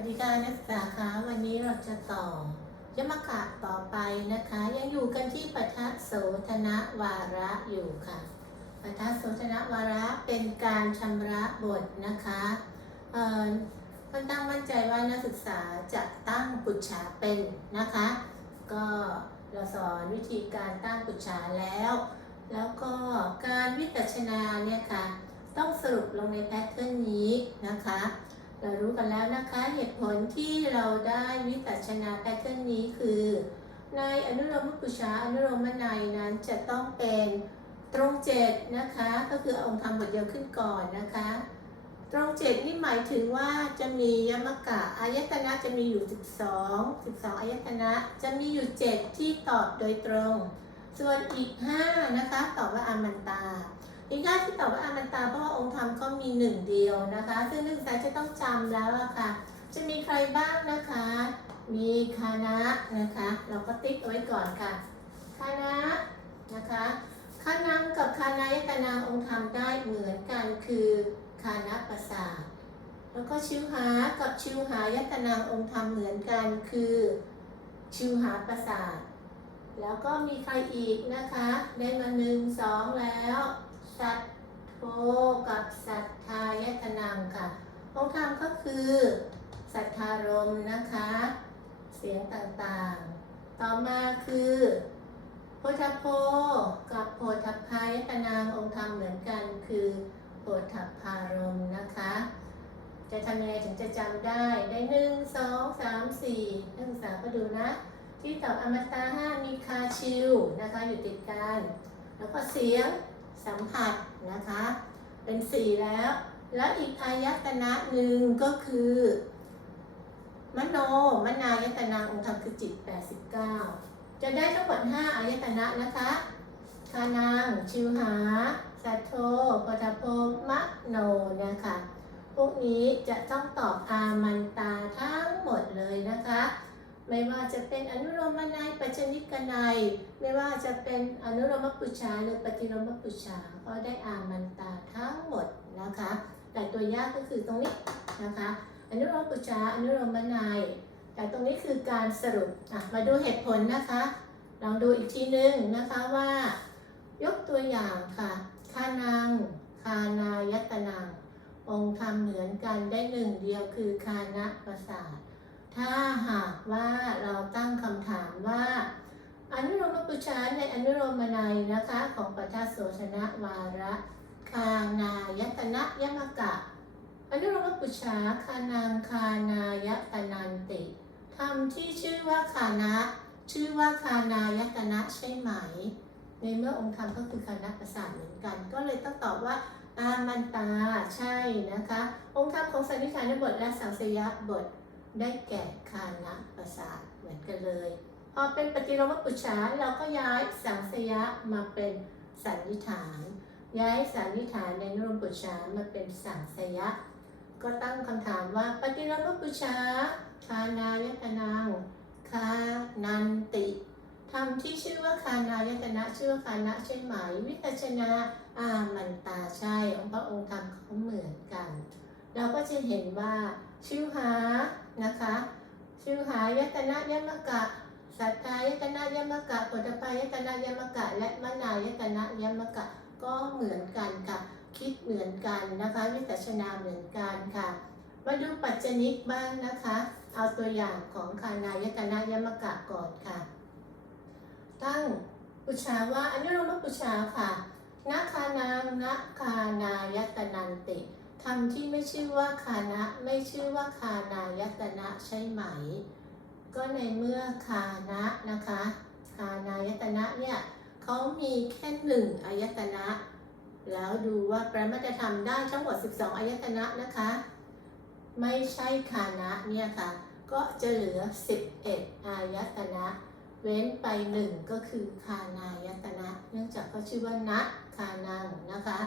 วัสดีค่ะนักศึกษาคะวันนี้เราจะต่อยมกะต่อไปนะคะ ยังอยู่กันที่ปทัสโสธนวาระอยู่ค่ะปทัสโสธนวาระเป็นการชำระบทนะคะเอ่อค่อนข้างมั่นใจว่านักศึกษาจะตั้งปุจฉาเป็นนะคะ ก็เราสอนวิธีการตั้งปุจฉาแล้ว แล้วก็การวิจัชนาเนี่ยค่ะ ต้องสรุปลงในแพทเทิร์นนี้นะคะ เรารู้กันแล้วนะคะเหตุผลที่เราได้วิจัชนาแพทเทิร์นนี้คือ ในอนุโลมปุชาอนุโลมนัยนั้นจะต้องเป็นตรงเจ็ดนะคะ ก็คืออาองค์ธรรมบทเดียวขึ้นก่อนนะคะ ตรงเจ็ดนี่หมายถึงว่าจะมียมกะอายตนะจะมีอยู่ 12 12อายตนะจะมีอยู่ 7 ที่ตอบโดยตรง ส่วนอีก 5 นะคะ ตอบว่าอามันตา อีกด้านที่ตอบว่าอมันตาเพราะว่าองค์ธรรมก็มีหนึ่งเดียวนะคะ ซึ่งนักศึกษาจะต้องจำแล้วอะค่ะ จะมีใครบ้างนะคะ มีคณะนะคะ เราก็ติ๊กเอาไว้ก่อนค่ะ คณะนะคะคณะกับคณะยตนาองค์ธรรมได้เหมือนกันคือคณะประสาทแล้วก็ชิวหากับชิวหายตนาองค์ธรรมเหมือนกันคือชิวหาประสาทแล้วก็มีใครอีกนะคะ ได้มาหนึ่งสองแล้ว สัทโธกับสัทธายตนังค่ะ องค์ธรรมก็คือสัทธารมนะคะ เสียงต่างๆ ต่อมาคือโพธโพกับโพธพายตนางองค์ธรรมเหมือนกันคือโพธพารมนะคะ จะทำยังไงถึงจะจำได้ได้หนึ่งสองสามสี่นักศึกษาก็ดูนะ ที่ตอบอมตะห้ามีคาชิวนะคะอยู่ติดกัน แล้วก็เสียง สัมผัสนะคะ เป็นสี่แล้ว แล้วอีกอายตนะหนึ่งก็คือ มโนมนายตนาองค์ธรรมคือจิต 89 จะได้ทั้งหมด5อายตนะนะคะคานางชิวหา สัทโธปทโพมโนนะคะพวกนี้จะต้องตอบอามันตาทั้งหมดเลยนะคะ ไม่ว่าจะเป็นอนุโลมนัยปัจจนิกนัยไม่ว่าจะเป็นอนุโลมปุชาหรือปฏิโลมปุชาก็ได้อามันตาทั้งหมดนะคะ แต่ตัวยากก็คือตรงนี้นะคะ อนุโลมปุจจาอนุโลมนัยแต่ตรงนี้คือการสรุปมาดูเหตุผลนะคะ ลองดูอีกทีนึงนะคะว่า ยกตัวอย่างค่ะคานังคานายตนังองค์ธรรมเหมือนกันได้หนึ่งเดียวคือคานะประสาท ถ้าหากว่าเราตั้งคำถามว่า อนุโลมปุจจาในอนุโลมนัยนะคะของปัทโสชนะวาระคานายตนะยมกะ อนุโลมปุจฉาคานังคานายตนันติธรรมที่ชื่อว่าคานะ ชื่อว่าคานายตนะใช่ไหม ในเมื่อองค์ธรรมก็คือคานะประสาทเหมือนกัน ก็เลยต้องตอบว่าอามันตาใช่นะคะ องค์ธรรมของสันนิษฐานบทและสังสยบท ได้แก่คานะประสาทเหมือนกันเลย พอเป็นปฏิโลมปุจฉาเราก็ย้ายสังสยะมาเป็นสันนิษฐาน ย้ายสันนิษฐานในนุรมปุจฉามาเป็นสังสยะ ก็ตั้งคำถามว่าปฏิโลมปุจฉาคานายตนังคานันติธรรมที่ชื่อว่าคานายตนะชื่อว่าคานะใช่ไหม วิจัชนาอามันตาใช่องค์พระองค์ธรรมเขาเหมือนกัน เราก็จะเห็นว่าชื่อหา นะคะชื่อหายตนะยมกะ สัตตายตนะยมกะปุถปายตนะยมกะ และมนายตนะยมกะ ก็เหมือนกันค่ะ คิดเหมือนกันนะคะวิจัชนาเหมือนกันค่ะ มาดูปัจจนิกบ้างนะคะ เอาตัวอย่างของคานายตนะยมกะก่อนค่ะ ตั้งปุชาว่าอนุโลมปุชาค่ะนาคานางนาคานายตนันติ ทำที่ไม่ชื่อว่าคานะไม่ชื่อว่าคานายตนะใช่ไหม ก็ในเมื่อคานะนะคะคานายตนะเนี่ยเขามีแค่หนึ่งอายตนะ แล้วดูว่าประมัตธรรมได้ทั้งหมด 12 อายตนะนะคะ ไม่ใช่คานะเนี่ยค่ะ ก็จะเหลือ 11 อายตนะ เว้นไปหนึ่งก็คือคานายตนะ เนื่องจากเขาชื่อว่านะคานังนะคะ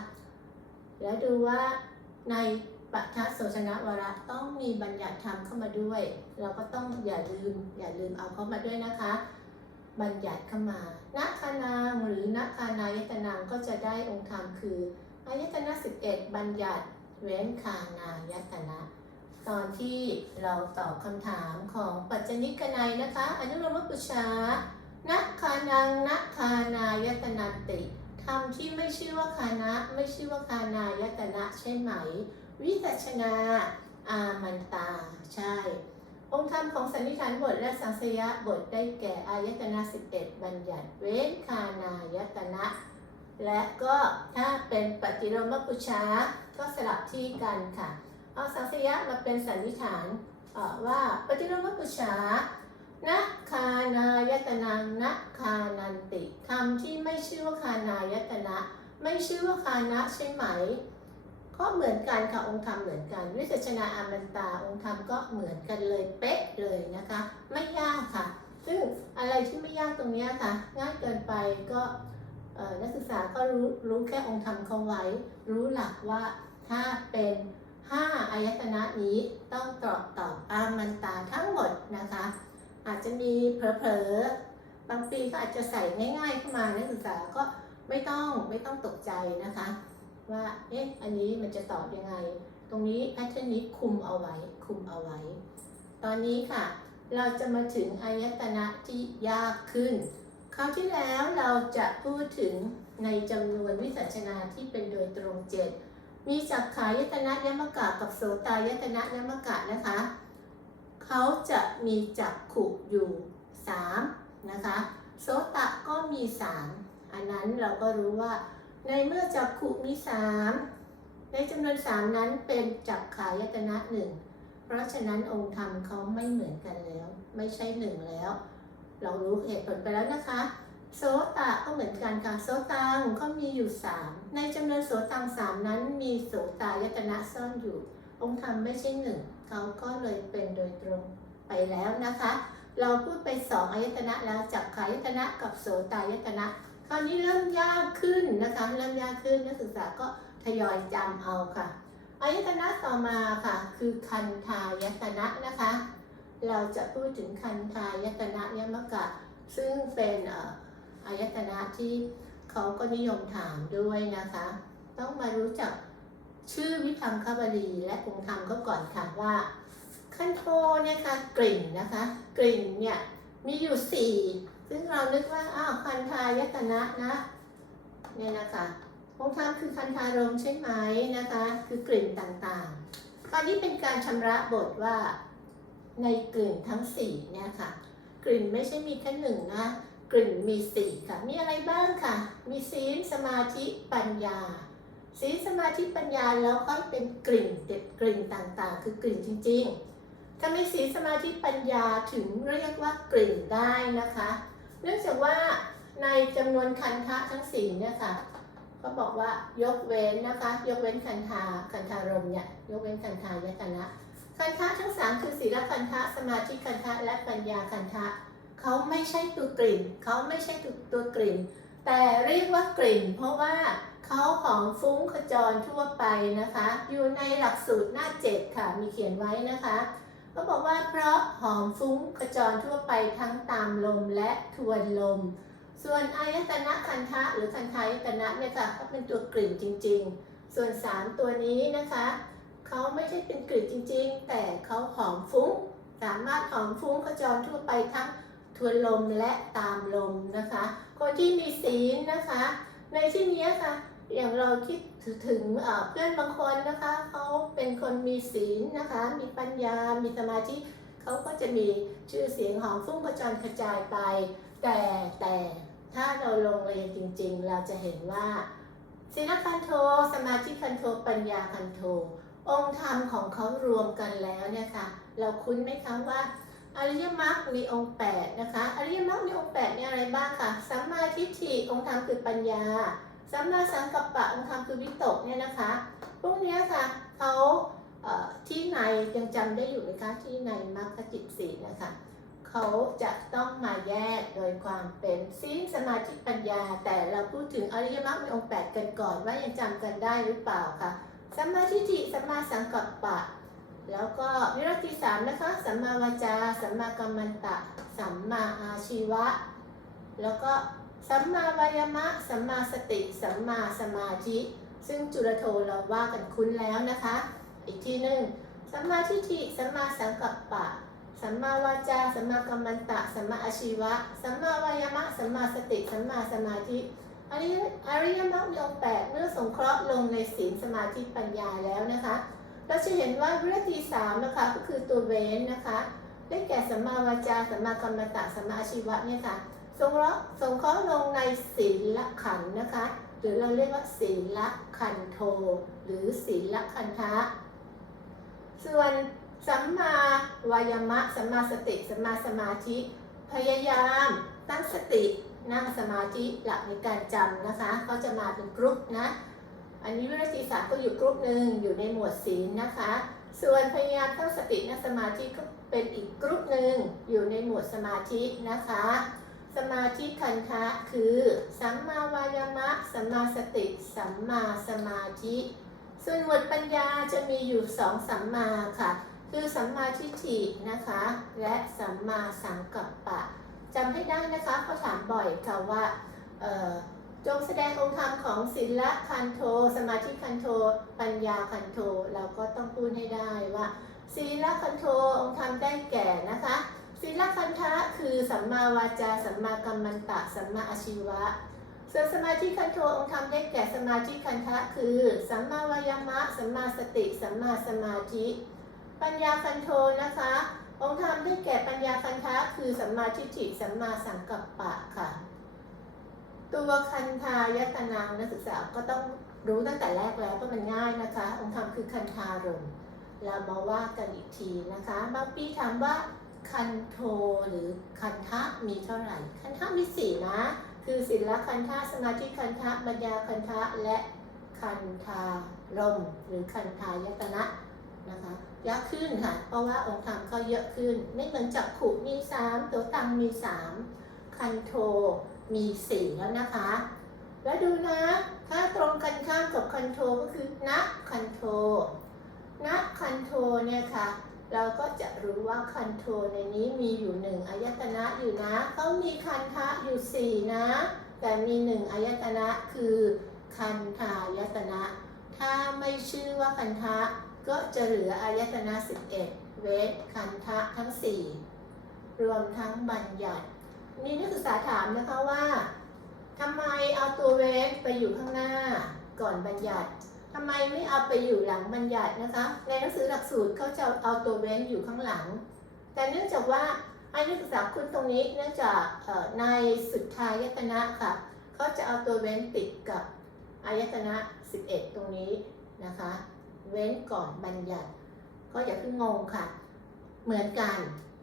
แล้วดูว่า ในปัทโสชนะวระต้องมีบัญญัติธรรมเข้ามาด้วย เราก็ต้องอย่าลืมอย่าลืมเอาเข้ามาด้วยนะคะ บัญญัติเข้ามานัคานางหรือนัคานายตนางก็จะได้องค์ธรรมคืออายตนะ11 บัญญัติเว้นคานายตนะ ตอนที่เราตอบคำถามของปัจจนิกนัยนะคะอนุโลมปุชานักคานังนักคานายตนันติ ธรรมที่ไม่ชื่อว่าคานะ ไม่ชื่อว่าคานายตนะใช่ไหม วิจัชนา อามันตา ใช่ องค์ธรรมของสันนิษฐานบทและสังสยะบทได้แก่ อายตนะ11 บัญญัติ เว้นคานายตนะ และก็ถ้าเป็นปฏิโลมปุชาก็สลับที่กันค่ะ เอาสังสยะมาเป็นสันนิษฐานว่าปฏิโลมปุชา นะคานายตนังนะคานันติคำที่ไม่ชื่อว่าคานายตนะ ไม่ชื่อว่าคานะใช่ไหม ก็เหมือนกันค่ะองค์ธรรมเหมือนกัน วิสัชนาอามันตาองค์ธรรมก็เหมือนกันเลยเป๊ะเลยนะคะ ไม่ยากค่ะ ซึ่งอะไรที่ไม่ยากตรงนี้ค่ะ ง่ายเกินไปก็นักศึกษาก็รู้รู้แค่องค์ธรรมเขาไว้ รู้หลักว่าถ้าเป็นห้าอายตนะนี้ต้องตอบตอบอามันตาทั้งหมดนะคะ อาจจะมีเผลอๆบางปีก็อาจจะใส่ง่ายๆเข้ามานักศึกษาก็ไม่ต้องไม่ต้องตกใจนะคะ ว่าเอ๊ะอันนี้มันจะตอบยังไง ตรงนี้แพทเทิร์นนี้คุมเอาไว้คุมเอาไว้ ตอนนี้ค่ะ เราจะมาถึงอายตนะที่ยากขึ้นคราวที่แล้วเราจะพูดถึงในจำนวนวิสัชนาที่เป็นโดยตรงเจ็ดมีจักขายตนะยมกะกับโสตายตนะยมกะนะคะ เขาจะมีจักขุอยู่3นะคะโสตะก็มี 3 อันนั้นเราก็รู้ว่า ในเมื่อจักขุมี 3 ในจำนวน 3 นั้นเป็นจักขายตนะหนึ่งเพราะฉะนั้นองค์ธรรมเขาไม่เหมือนกันแล้ว ไม่ใช่หนึ่งแล้ว เรารู้เหตุผลไปแล้วนะคะ โสตะก็เหมือนกันค่ะโสตังก็มีอยู่ 3 ในจำนวนโสตัง3นั้นมีโสตายตนะซ่อนอยู่ องค์ธรรมไม่ใช่หนึ่ง เขาก็เลยเป็นโดยตรงไปแล้วนะคะ เราพูดไปสองอายตนะแล้วจักขายตนะกับโสตายตนะ คราวนี้เริ่มยากขึ้นนะคะ เริ่มยากขึ้นนักศึกษาก็ทยอยจำเอาค่ะอายตนะต่อมาค่ะ คือคันธายตนะนะคะ เราจะพูดถึงคันธายตนะยมกะ ซึ่งเป็นเอ่ออายตนะที่เขาก็นิยมถามด้วยนะคะ ต้องมารู้จัก ชื่อวิพังคบาลีและองค์ธรรมเขาก่อนค่ะว่าคันโทเนี่ยค่ะกลิ่นนะคะ กลิ่นเนี่ยมีอยู่สี่ซึ่งเรานึกว่าอ้าวคันธายตนะนะเนี่ยนะคะองค์ธรรมคือคันธารมใช่ไหมนะคะ คือกลิ่นต่างๆตอนนี้เป็นการชำระบทว่าในกลิ่นทั้งสี่เนี่ยค่ะ กลิ่นไม่ใช่มีแค่หนึ่งนะกลิ่นมีสี่ค่ะ มีอะไรบ้างค่ะ มีศีลสมาธิปัญญา ศีลสมาธิปัญญาแล้วก็เป็นกลิ่นเด็ดกลิ่นต่างๆ คือกลิ่นจริงๆทำไมศีลสมาธิปัญญาถึงเรียกว่ากลิ่นได้นะคะ เนื่องจากว่าในจำนวนคันธะทั้งสี่เนี่ยค่ะก็บอกว่ายกเว้นนะคะ ยกเว้นคันธาคันธารมเนี่ยยกเว้นคันธายตนะคันธะทั้งสามคือศีลคันธะสมาธิคันธะและปัญญาคันธะเขาไม่ใช่ตัวกลิ่นเขาไม่ใช่ตัวตัวกลิ่น แต่เรียกว่ากลิ่น เพราะว่า เขาของฟุ้งขจรทั่วไปนะคะ อยู่ในหลักสูตรหน้าเจ็ดค่ะ มีเขียนไว้นะคะก็บอกว่าเพราะหอมฟุ้งขจรทั่วไปทั้งตามลมและทวนลม ส่วนอายตนะคันธะหรือคันธายตนะเนี่ยค่ะก็เป็นตัวกลิ่นจริง ๆ ส่วนสามตัวนี้นะคะเขาไม่ใช่เป็นกลิ่นจริง ๆ แต่เขาหอมฟุ้ง สามารถหอมฟุ้งขจรทั่วไปทั้งทวนลมและตามลมนะคะ คนที่มีศีลนะคะ ในที่นี้ค่ะ อย่างเราคิดถึงเพื่อนบางคนนะคะเขาเป็นคนมีศีลนะคะ มีปัญญา มีสมาธิเขาก็จะมีชื่อเสียงหอมฟุ้งกระจรกระจายไป แต่แต่ถ้าเราลงเรียนจริง ๆ เราจะเห็นว่าศีลคันโทสมาธิคันโทปัญญาคันโทองค์ธรรมของเขารวมกันแล้วเนี่ยค่ะเราคุ้นไหมคะว่าอริยมรรคมีองค์8นะคะอริยมรรคมีองค์8มีอะไรบ้างคะสัมมาทิฏฐิองค์ธรรมคือปัญญา สัมมาสังกัปปะองค์ธรรมคือวิตกเนี่ยนะคะ พวกเนี้ยค่ะเขาที่ในยังจำได้อยู่ไหมคะที่ในมรรคจิตสีนะคะเขาจะต้องมาแยกโดยความเป็นศีลสมาธิปัญญา แต่เราพูดถึงอริยมรรคมีองค์8กันก่อนว่ายังจำกันได้หรือเปล่าคะสัมมาทิฏฐิสัมมาสังกัปปะ แล้วก็นิรัตติสามนะคะสัมมาวาจาสัมมากัมมันตะสัมมาอาชีวะ แล้วก็ สัมมาวายามะ สัมมาสติ สัมมาสมาธิ ซึ่งจุลโทเราว่ากันคุ้นแล้วนะคะ อีกที่หนึ่งสัมมาทิฏฐิ สัมมาสังกัปปะ สัมมาวาจา สัมมากัมมันตะ สัมมาอาชีวะ สัมมาวายามะ สัมมาสติ สัมมาสมาธิอริยอริยมรรคมีองค์แปดเมื่อสงเคราะห์ลงในศีลสมาธิปัญญาแล้วนะคะ เราจะเห็นว่าวิธีสามนะคะก็คือตัวเว้นนะคะได้แก่สัมมาวาจา สัมมากัมมันตะ สัมมาอาชีวะเนี่ยค่ะ สงเคราะห์สงเคราะห์ลงในศีลขันธ์นะคะ หรือเราเรียกว่าศีลขันโท หรือศีลขันธะส่วนสัมมาวายามะสัมมาสติสัมมาสมาธิ พยายามตั้งสตินั่งสมาธิหลักในการจำนะคะเขาจะมาเป็นกรุ๊ปนะ อันนี้วิธีศาสตร์ก็อยู่กรุ๊ปหนึ่งอยู่ในหมวดศีลนะคะ ส่วนพยายามตั้งสตินั่งสมาธิก็เป็นอีกกรุ๊ปหนึ่งอยู่ในหมวดสมาธินะคะ สมาธิคันธะคือ สัมมาวายามะ สัมมาสติ สัมมาสมาธิ ส่วนหมวดปัญญาจะมีอยู่สองสัมมาค่ะ คือสัมมาทิฏฐินะคะ และสัมมาสังกัปปะจำให้ได้นะคะเขาถามบ่อยค่ะว่าจงแสดงองค์ธรรมของศีลคันโท สมาธิคันโท ปัญญาคันโท เราก็ต้องพูดให้ได้ว่าศีลคันโทองค์ธรรมได้แก่นะคะ ศีลคันธะคือสัมมาวาจา สัมมากัมมันตะ สัมมาอาชีวะ ส่วนสมาธิคันโทองค์ธรรมได้แก่สมาธิคันธะคือ สัมมาวายามะ สัมมาสติ สัมมาสมาธิ ปัญญาคันโทนะคะ องค์ธรรมได้แก่ปัญญาคันธะคือสัมมาทิฏฐิ สัมมาสังกัปปะค่ะ ตัวคันธายตนังนักศึกษาก็ต้องรู้ตั้งแต่แรกแล้วว่ามันง่ายนะคะ องค์ธรรมคือคันธารมเรามาว่ากันอีกทีนะคะบางปีถามว่า คันโทหรือคันทะมีเท่าไหร่ คันทะมีสี่นะ คือศิลคันธะสมาธิคันธะปัญญาคันธะและคันธารมหรือคันธายตนะนะคะเยอะขึ้นค่ะ เพราะว่าองค์ธรรมก็เยอะขึ้น ไม่เหมือนจักขุมีสามตัวตังมีสามคันโทมีสี่แล้วนะคะ แล้วดูนะ ถ้าตรงกันข้ามกับคันโทก็คือนะคันโทนะคันโทเนี่ยค่ะ เราก็จะรู้ว่าคันโทในนี้มีอยู่หนึ่งอายตนะอยู่นะเขามีคันทะอยู่สี่นะ แต่มีหนึ่งอายตนะคือคันธายตนะ ถ้าไม่ชื่อว่าคันทะก็จะเหลืออายตนะ11 เวทคันทะทั้ง 4 รวมทั้งบัญญัติ นี่นักศึกษาถามนะคะว่าทำไมเอาตัวเวทไปอยู่ข้างหน้าก่อนบัญญัติ ทำไมไม่เอาไปอยู่หลังบัญญัตินะคะ ในหนังสือหลักสูตรเขาจะเอาตัวเว้นอยู่ข้างหลัง แต่เนื่องจากว่าให้นักศึกษาคุณตรงนี้เนื่องจากในสุดท้ายยตนะค่ะเขาจะเอาตัวเว้นติดกับอายตนะ 11 ตรงนี้นะคะ เว้นก่อนบัญญัติ ก็อย่าเพิ่งงงค่ะ เหมือนกัน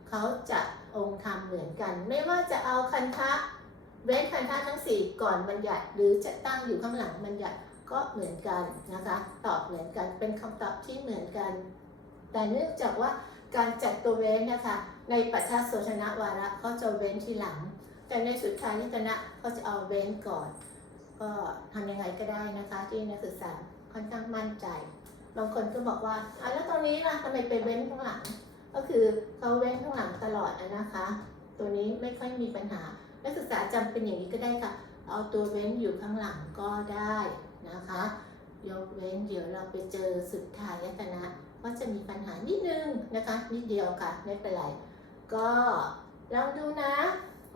เขาจะองค์ธรรมเหมือนกัน ไม่ว่าจะเอาคันทะเว้นคันทะทั้ง 4 ก่อนบัญญัติ หรือจะตั้งอยู่ข้างหลังบัญญัติ ก็เหมือนกันนะคะ ตอบเหมือนกันเป็นคำตอบที่เหมือนกัน แต่เนื่องจากว่าการจัดตัวเว้นนะคะ ในปัจจโสชนะวาระเขาจะเว้นทีหลัง แต่ในสุดท้ายนิตนะเขาจะเอาเว้นก่อน ก็ทำยังไงก็ได้นะคะที่นักศึกษาค่อนข้างมั่นใจ บางคนก็บอกว่าอะแล้วตรงนี้ล่ะทำไมไปเว้นข้างหลัง ก็คือเขาเว้นข้างหลังตลอดนะคะ ตัวนี้ไม่ค่อยมีปัญหา นักศึกษาจำเป็นอย่างนี้ก็ได้ค่ะ เอาตัวเว้นอยู่ข้างหลังก็ได้ นะคะ ยกเว้นเดี๋ยวเราไปเจอสุดท้ายตนะก็จะมีปัญหานิดนึงนะคะ นิดเดียวค่ะ ไม่เป็นไร ก็ลองดูนะ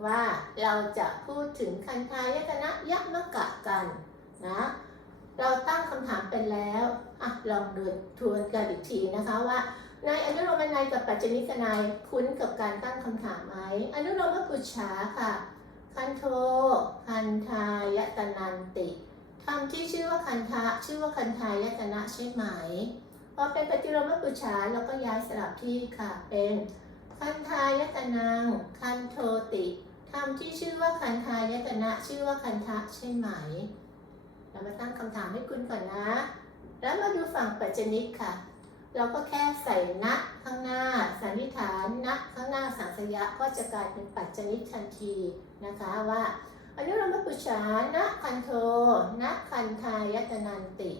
ว่าเราจะพูดถึงคันธายตนะยักมกะกันนะ เราตั้งคำถามไปแล้วอะลองดูทวนกันอีกทีนะคะว่าในอนุโลมนัยกับปัจจนิกนัยคุ้นกับการตั้งคำถามไหมอนุโลมปุจฉาค่ะ คันโท คันทายตนันติ คำที่ชื่อว่าคันทะชื่อว่าคันทายตนะใช่ไหม พอเป็นปฏิโลมปุจฉาเราก็ย้ายสลับที่ค่ะ เป็นคันทายตนังคันโทติคำที่ชื่อว่าคันทายตนะชื่อว่าคันทะใช่ไหม เรามาตั้งคำถามให้คุณก่อนนะ แล้วมาดูฝั่งปัจจนิกค่ะ เราก็แค่ใส่นะข้างหน้า สันนิษฐานนะข้างหน้าสังสยะก็จะกลายเป็นปัจจนิกทันทีนะคะว่า อนุโลมปุจฉานะคันโทนะคันทายตนันติ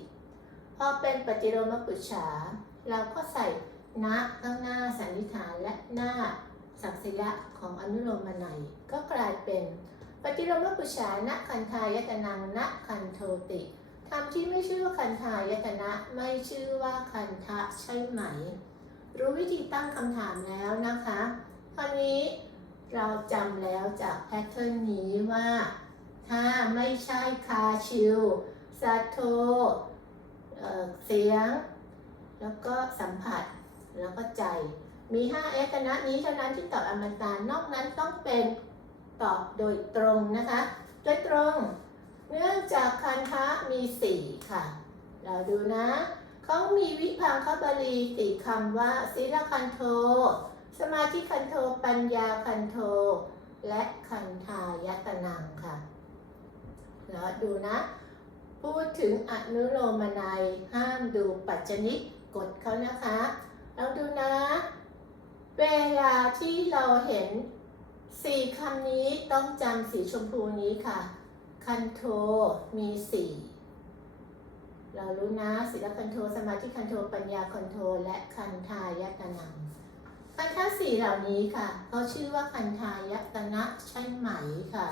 พอเป็นปฏิโลมปุจฉาเราก็ใส่นะข้างหน้าสันนิษฐานและหน้าสังสยะของอนุโลมนัยก็กลายเป็นปฏิโลมปุจฉานะคันทายตนังนะคันโทติคำที่ไม่ชื่อว่าคันทายตนะไม่ชื่อว่าคันทะใช่ไหม รู้วิธีตั้งคำถามแล้วนะคะคราวนี้ เราจำแล้วจากแพทเทิร์นนี้ว่า ถ้าไม่ใช่คาชิวสัตโทเเสียง แล้วก็สัมผัส แล้วก็ใจ มี 5 เอกนะนี้เท่านั้นที่ตอบอมตะนอกนั้นต้องเป็นตอบโดยตรงนะคะ โดยตรง เนื่องจากคันทะมีสี่ค่ะ เราดูนะ เขามีวิพังคบาลีสี่คำว่าศีลคันโท สมาธิคันโทปัญญาคันโท และคันทายตนังค่ะแล้วดูนะ พูดถึงอนุโลมนัยห้ามดูปัจจนิกกฎเขานะคะเราดูนะ เวลาที่เราเห็นสี่คำนี้ต้องจำสีชมพูนี้ค่ะ คันโทมีสี่เรารู้นะศีลคันโทสมาธิคันโทปัญญาคันโทและคันทายตนัง คันธะสี่เหล่านี้ค่ะเขาชื่อว่าคันทายตนะใช่ไหมค่ะ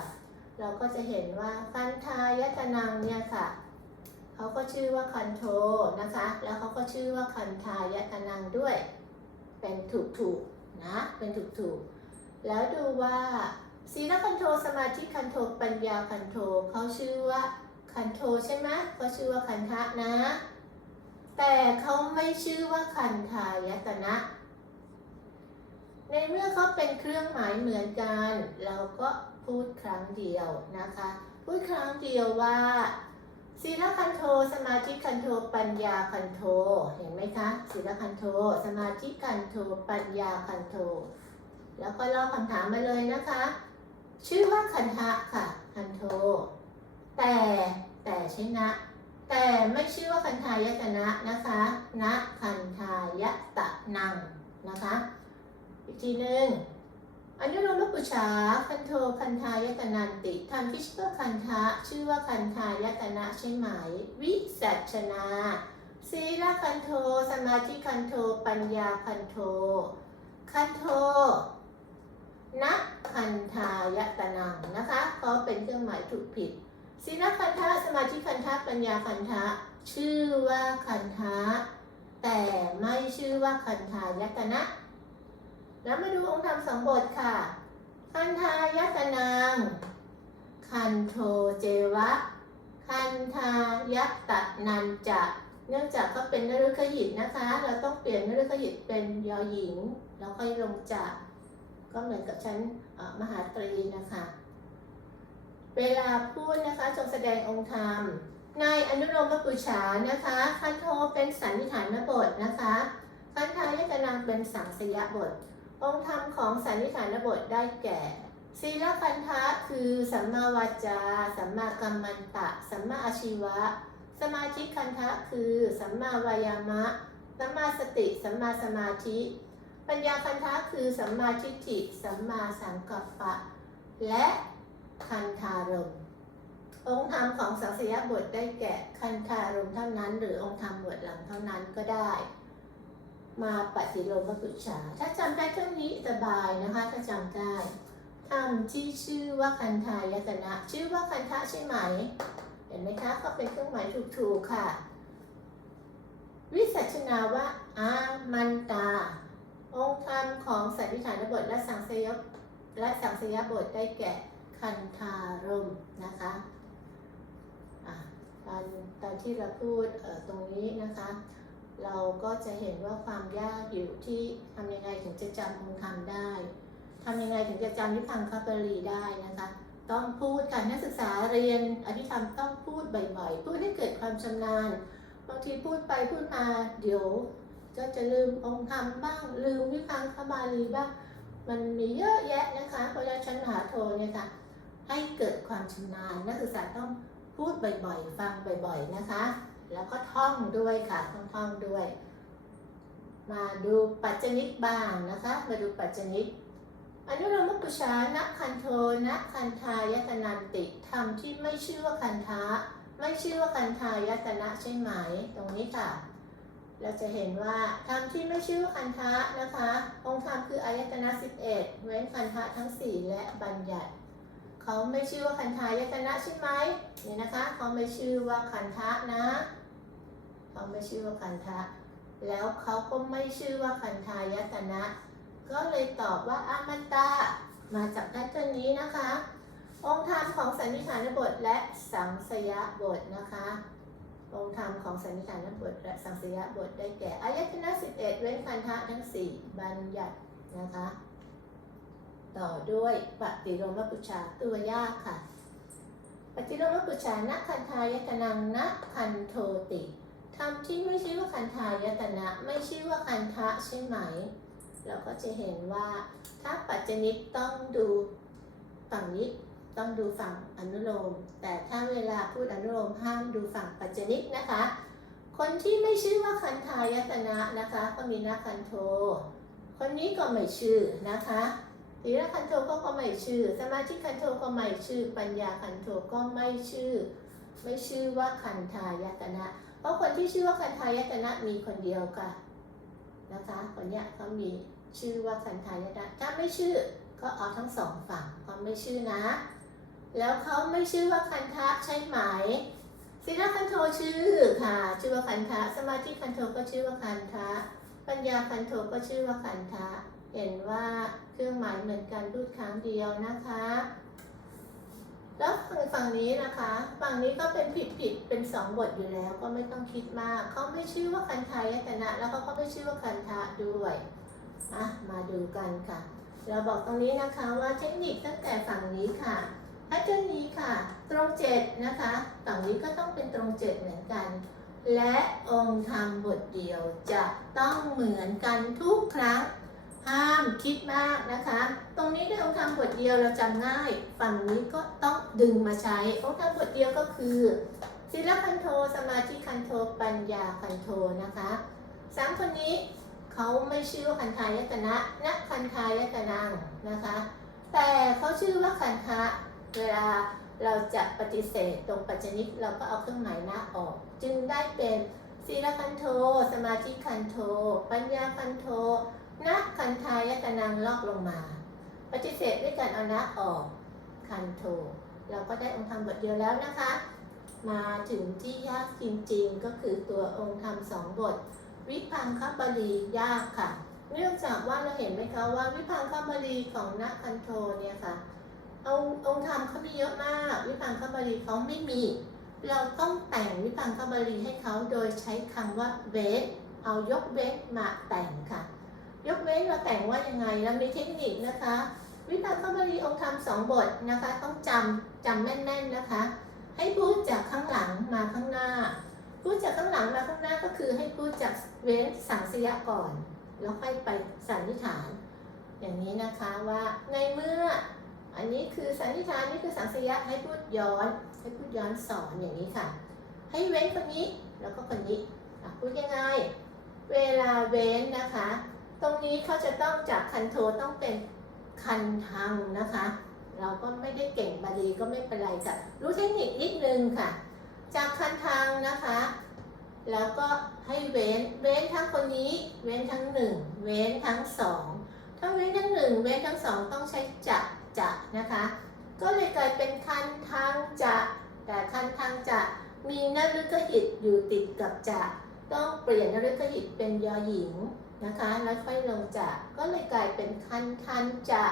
เราก็จะเห็นว่าคันทายตนังเนี่ยค่ะเขาก็ชื่อว่าคันโทนะคะ แล้วเขาก็ชื่อว่าคันทายตนังด้วย เป็นถูกถูกๆนะเป็นถูกถูกๆแล้วดูว่าศีลคันโทสมาธิคันโทปัญญาคันโทเขาชื่อว่าคันโทใช่ไหมเขาชื่อว่าคันทะนะ แต่เขาไม่ชื่อว่าคันทายตนะ ในเมื่อเขาเป็นเครื่องหมายเหมือนกัน เราก็พูดครั้งเดียวนะคะ พูดครั้งเดียวว่าศีลคันโทสมาธิคันโทปัญญาคันโทเห็นไหมคะศีลคันโทสมาธิคันโทปัญญาคันโทแล้วก็ล่าคำถามมาเลยนะคะ ชื่อว่าคันทะค่ะคันโท แต่แต่ใช่นะ แต่ไม่ชื่อว่าคันทายตนะนะคะณคันทายตะนังนะคะ อีกทีหนึ่งอนุโลมปุชฌาคันโทคันทายตนันติทำที่ชื่อว่าคันทะชื่อว่าคันทายตนะใช่ไหม วิสัชนาศีลคันโท สมาธิคันโท ปัญญาคันโท คันโทนะคันทายตนังนะคะเขาเป็นเครื่องหมายถูกผิดศีลคันทะสมาธิคันทะปัญญาคันทะชื่อว่าคันทะแต่ไม่ชื่อว่าคันทายตนะ แล้วมาดูองค์ธรรมสองบทค่ะ คันทายตนางคันโทเจวะ คันทายตนันจะเนื่องจากก็เป็นนฤขยิตนะคะ เราต้องเปลี่ยนนฤขยิตเป็นยอหญิง แล้วค่อยลงจะก็เหมือนกับชั้นมหาตรีนะคะ เวลาพูดนะคะจงแสดงองค์ธรรม ในอนุโลมปุชานะคะ คันโทเป็นสันนิฐานบทนะคะ คันทายตนางเป็นสังสยบท องค์ธรรมของสันนิฐานบทได้แก่ศีลคันทะคือสัมมาวาจา สัมมากัมมันตะ สัมมาอาชีวะ สมาธิคันทะคือสัมมาวายามะ สัมมาสติ สัมมาสมาธิ ปัญญาคันทะคือสัมมาทิฏฐิ สัมมาสังกัปปะ และคันธารม องค์ธรรมของสังสยบทได้แก่คันธารมเท่านั้น หรือองค์ธรรมบทหลังเท่านั้นก็ได้ มาปฏิโลมปุจฉาถ้าจำได้เท่านี้สบายนะคะ ถ้าจำได้ธรรมที่ชื่อว่าคันธายตนะ ชื่อว่าคันทะใช่ไหม เห็นไหมคะก็เป็นเครื่องหมายถูกๆค่ะ วิสัชนาว่าอามันตา องค์ธรรมของสันนิฐานบทและสังสยบและสังสยบทได้แก่คันธารมนะคะอะตอนตอนที่เราพูดตรงนี้นะคะ เราก็จะเห็นว่าความยากอยู่ที่ทำยังไงถึงจะจำองค์ธรรมได้ทำยังไงถึงจะจำนิพพังคปรีได้นะคะ ต้องพูดค่ะนักศึกษาเรียนอภิธรรมต้องพูดบ่อยๆ พูดให้เกิดความชำนาญบางทีพูดไปพูดมาเดี๋ยวก็จะลืมองค์ธรรมบ้าง ลืมวิพังคาบาลีบ้างมันมีเยอะแยะนะคะเพราะฉะนั้นชั้นมหาโทเนี่ยค่ะให้เกิดความชำนาญนักศึกษาต้องพูดบ่อยๆ ฟังบ่อยๆนะคะ แล้วก็ท่องด้วยค่ะต้องท่องด้วย มาดูปัจจนิกบ้างนะคะ มาดูปัจจนิกอนุโลมปุชานะคันโทนะคันทายตนันติธรรมที่ไม่ชื่อว่าคันทะไม่ชื่อว่าคันทายตนะใช่ไหม ตรงนี้ค่ะ เราจะเห็นว่าธรรมที่ไม่ชื่อว่าคันทะนะคะ องค์ธรรมคืออายตนะ 11 เว้นคันทะทั้ง 4 และบัญญัติเขาไม่ชื่อว่าคันทายตนะใช่ไหมเนี่ยนะคะเขาไม่ชื่อว่าคันทะนะ เขาไม่ชื่อว่าคันทะ แล้วเขาก็ไม่ชื่อว่าคันทายตนะ ก็เลยตอบว่าอมันตามาจากแพทเทิร์นนี้นะคะ องค์ธรรมของสันนิษฐานบทและสังสยบทนะคะ องค์ธรรมของสันนิษฐานบทและสังสยบทได้แก่อายตนะ11 เว้นคันทะทั้ง 4 บัญญัตินะคะ ต่อด้วยปฏิโลมปุชาตัวยากค่ะปฏิโลมปุชานะคันทายตนังนะคันโทติ ทำที่ไม่ชื่อว่าคันทายตนะ ไม่ชื่อว่าคันทะใช่ไหม เราก็จะเห็นว่าถ้าปัจจนิตต้องดูฝั่งนี้ต้องดูฝั่งอนุโลม แต่ถ้าเวลาพูดอนุโลมห้ามดูฝั่งปัจจนิตนะคะ คนที่ไม่ชื่อว่าคันทายตนะนะคะ ก็มีนาคันโท คนนี้ก็ไม่ชื่อนะคะทีละคันโทก็ก็ไม่ชื่อ สมาธิคันโทก็ไม่ชื่อ ปัญญาคันโทก็ไม่ชื่อ ไม่ชื่อว่าคันทายตนะ เพราะคนที่ชื่อว่าคันทายตนะมีคนเดียวค่ะนะคะ คนเนี้ยเขามีชื่อว่าคันทายตนะถ้าไม่ชื่อก็เอาทั้งสองฝั่งเขาไม่ชื่อนะ แล้วเขาไม่ชื่อว่าคันทะใช่ไหมศีลคันโทชื่อค่ะ ชื่อว่าคันทะสมาธิคันโทก็ชื่อว่าคันทะปัญญาคันโทก็ชื่อว่าคันทะเห็นว่าเครื่องหมายเหมือนกันพูดครั้งเดียวนะคะ แล้วฝั่งนี้นะคะ ฝั่งนี้ก็เป็นผิดผิดๆเป็นสองบทอยู่แล้วก็ไม่ต้องคิดมาก เขาไม่ชื่อว่าคันทายตนะ แล้วเขาก็ไม่ชื่อว่าคันทะด้วยอะมาดูกันค่ะ เราบอกตรงนี้นะคะว่าเทคนิคตั้งแต่ฝั่งนี้ค่ะแพทเทิร์นนี้ค่ะ ตรงเจ็ดนะคะ ฝั่งนี้ก็ต้องเป็นตรงเจ็ดเหมือนกัน และองค์ธรรมบทเดียวจะต้องเหมือนกันทุกครั้ง ห้ามคิดมากนะคะ ตรงนี้ได้องค์ธรรมบทเดียวเราจำง่าย ฝั่งนี้ก็ต้องดึงมาใช้องค์ธรรมบทเดียวก็คือศีลคันโทสมาธิคันโทปัญญาคันโทนะคะสามคนนี้เขาไม่ชื่อว่าคันทายตนะนะคันทายตนังนะคะ แต่เขาชื่อว่าคันทะเวลาเราจะปฏิเสธตรงปัจจนิกเราก็เอาเครื่องหมายนะออก จึงได้เป็นศีลคันโท สมาธิคันโท ปัญญาคันโท นะคันทายตนังลอกลงมา ปฏิเสธด้วยการเอานะออก คันโท เราก็ได้องค์ธรรมบทเดียวแล้วนะคะ มาถึงที่ยากจริงๆ ก็คือตัวองค์ธรรมสองบท วิพังคบาลียากค่ะ เนื่องจากว่าเราเห็นไหมคะว่าวิพังคบาลีของนะคันโทเนี่ยค่ะเอาองค์ธรรมเขามีเยอะมาก วิพังคบาลีเขาไม่มี เราต้องแต่งวิพังคบาลีให้เขาโดยใช้คำว่าเว้นเอายกเว้นมาแต่งค่ะ ยกเว้นเราแต่งว่ายังไงเรามีเทคนิคนะคะ วิพังคบาลีองค์ธรรมสองบทนะคะ ต้องจำจำแม่น ๆนะคะ ให้พูดจากข้างหลังมาข้างหน้า พูดจากข้างหลังมาข้างหน้าก็คือให้พูดจากเว้นสังสยะก่อน แล้วค่อยไปสันนิษฐาน อย่างนี้นะคะว่าในเมื่ออันนี้คือสันนิษฐานนี่คือสังสยะให้พูดย้อน ให้พูดย้อนสอนอย่างนี้ค่ะ ให้เว้นคนนี้แล้วก็คนนี้พูดยังไงเวลาเว้นนะคะ ตรงนี้เขาจะต้องจากคันโทต้องเป็นคันทังนะคะ เราก็ไม่ได้เก่งบาลีก็ไม่เป็นไรค่ะ รู้เทคนิคนิดนึงค่ะ จากคันทังนะคะ แล้วก็ให้เว้น เว้นทั้งคนนี้ เว้นทั้งหนึ่ง เว้นทั้งสอง ถ้าเว้นทั้งหนึ่ง เว้นทั้งสองต้องใช้จะจะนะคะ ก็เลยกลายเป็นคันทางจะ แต่คันทางจะมีนฤกหิตอยู่ติดกับจะ ต้องเปลี่ยนนฤกหิตเป็นยอหญิง นะคะแล้วค่อยลงจะก็เลยกลายเป็นคันทันจะ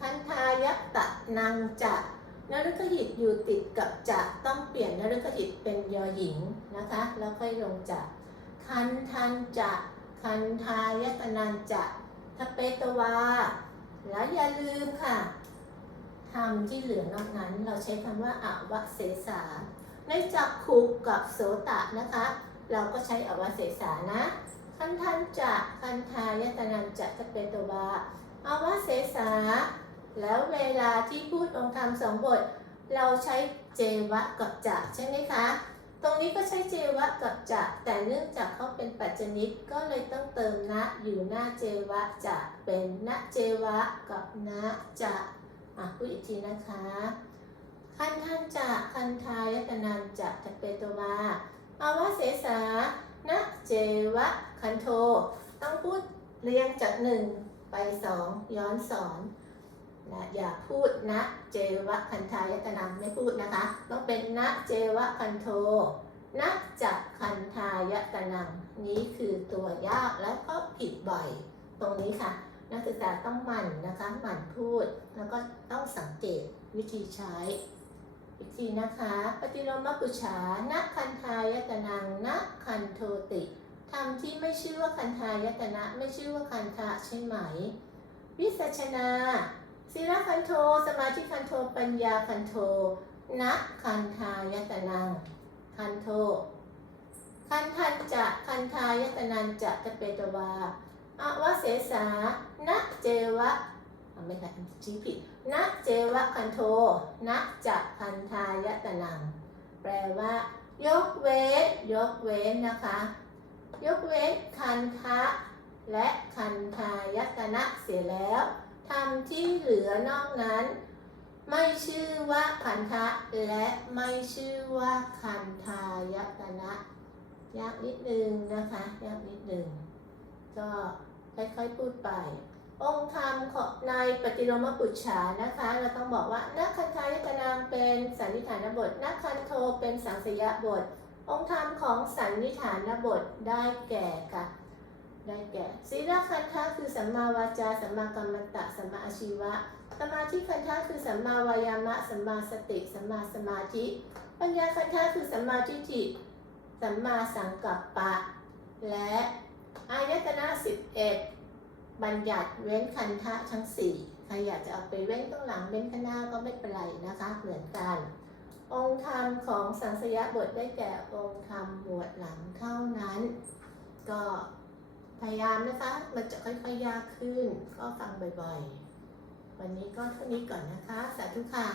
คันทายตะนางจะนฤกหิตอยู่ติดกับจะต้องเปลี่ยนนฤกหิตเป็นยอหญิงนะคะ แล้วค่อยลงจะคันทันจะคันทายตนันจะทเปตวา แล้วอย่าลืมค่ะทำที่เหลือนอกนั้นเราใช้คำว่าอวเสสาในจักขุกับโสตะนะคะ เราก็ใช้อวเสสานะ คันทันจะคันทายตนันจะจะเป็นตัววาอาว่าเสสา แล้วเวลาที่พูดองค์ธรรมสองบท เราใช้เจวะกับจะใช่ไหมคะ ตรงนี้ก็ใช้เจวะกับจะแต่เนื่องจากเขาเป็นปัจจนิกก็เลยต้องเติมนะอยู่หน้าเจวะจะเป็นนะเจวะกับนะจะอะพูดอีกทีนะคะคันทันจะคันทายตนันจะจะเป็นตัวมาอาวะเสสา นะเจวะคันโท ต้องพูดเรียงจากหนึ่งไปสองย้อนสอนนะอย่าพูดนะเจวะคันทายตนังไม่พูดนะคะ ต้องเป็นนะเจวะคันโทนะจักคันทายตนังนี้คือตัวยากและก็ผิดบ่อย ตรงนี้ค่ะ นักศึกษาต้องหมั่นนะคะหมั่นพูดแล้วก็ต้องสังเกตวิธีใช้ อีกทีนะคะ ปฏิโลมปุชานะคันทายตนังนะคันโทติธรรมที่ไม่ชื่อว่าคันทายตนะไม่ชื่อว่าคันทะใช่ไหม วิสัชนาศิลคันโท สมาธิคันโท ปัญญาคันโทนะคันทายตนัง คันโท คันทันจะคันทายตนันจะตะเปตวาอวเสสานะเจวะ ไม่ใช่ชี้ผิดนะเจวะคันโทนะจะคันทายตนัง แปลว่า ยกเว้น ยกเว้นนะคะ ยกเว้นคันทะและคันทายตนะเสียแล้วทำที่เหลือนอกนั้น ไม่ชื่อว่าคันทะและไม่ชื่อว่าคันทายตนะยากนิดนึงนะคะ ยากนิดนึงก็ค่อยๆพูดไป องค์ธรรมของในปฏิโลมปุจฉานะคะ เราต้องบอกว่านักคันธายตนางเป็นสันนิฐานบทนักคันโทเป็นสังสยบท องค์ธรรมของสันนิฐานบทได้แก่ค่ะได้แก่ศีลคันธะคือสัมมาวาจาสัมมากัมมันตะสัมมาอาชีวะสมาธิคันธะคือสัมมาวายามะสัมมาสติสัมมาสมาธิ ปัญญาคันธะคือสัมมาทิฏฐิสัมมาสังกัปปะ และอายตนะสิ บัญญัติเว้นคันธะทั้งสี่ใครอยากจะเอาไปเว้นข้างหลังเว้นข้างหน้าก็ไม่เป็นไรนะคะเหมือนกัน องค์ธรรมของสังสยบทได้แก่องค์ธรรมหมวดหลังเท่านั้น ก็พยายามนะคะ มันจะค่อยๆยากขึ้น ก็ฟังบ่อยๆ วันนี้ก็เท่านี้ก่อนนะคะ สาธุค่ะ